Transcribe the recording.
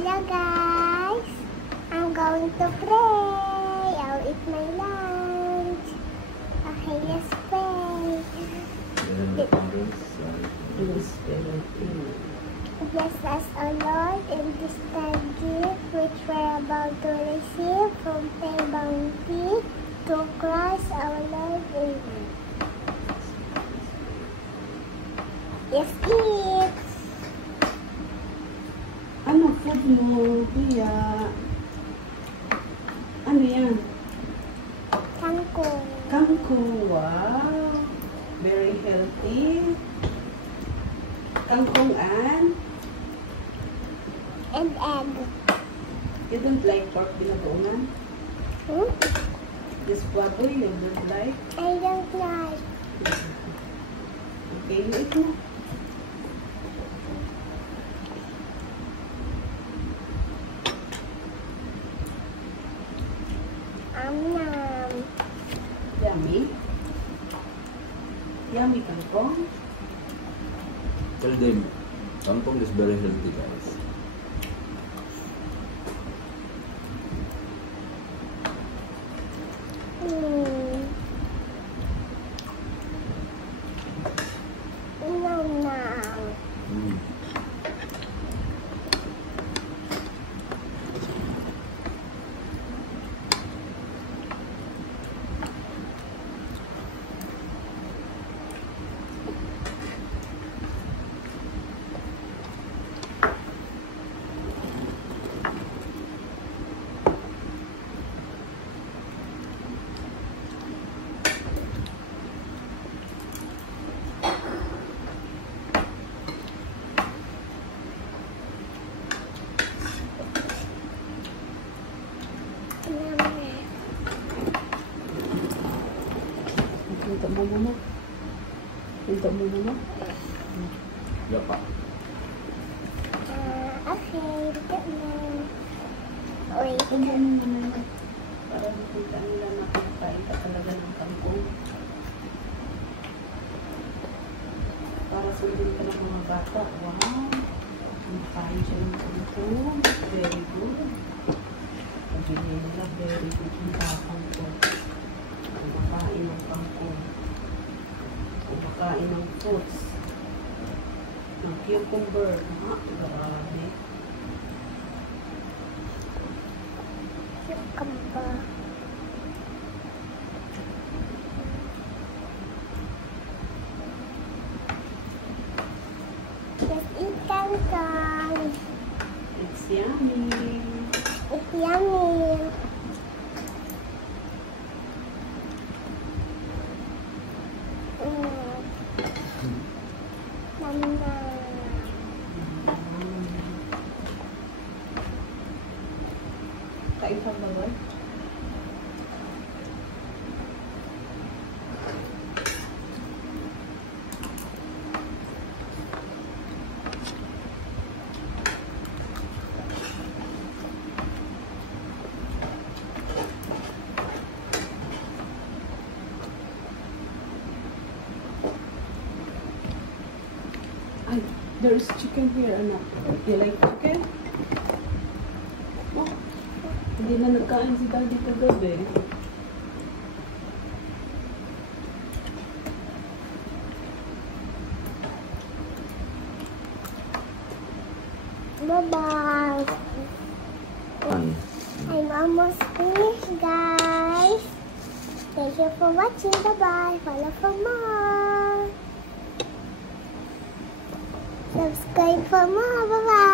Hello guys, I'm going to pray. I'll eat my lunch. Okay, let's pray. Bless us, O Lord, in this kind gift which we're about to receive from thy bounty, through Christ our Lord. Amen. Yes, eat. Ano food mo, Pia? Ano yan? Kangkong. Kangkong, wow! Very healthy. Kangkong and egg. you don't like pork binagoongan? This baboy, you don't like? I don't like. Okay, eat mo. Nom. Yummy. Yummy kangkong. Tell them, kangkong is very healthy, guys. Nom. Pinto mo muna. Pinto mo muna. Yapa. Okay, look at me. Wait. Pinto mo muna. Para makita nila na kinakain ka talaga ng kangkong. Para sundin ka ng mga bata. Wow! Kumakain siya ng kangkong. Very good. Pagiging nila, very good yung kangkong. Kumakain ng kangkong. Kumakain ng fruits. Ng cucumber. Ha? Grabe. Cucumber. Let's eat kangkong. It's yummy. It's yummy. Kain ka ba ba? Ay, there's chicken here, anak. You like chicken? Oh, hindi na nagkain si Daddy kagabi. Bye-bye. I'm almost finished, guys. Thank you for watching. Bye-bye. Follow for more. Subscribe for more. Bye-bye.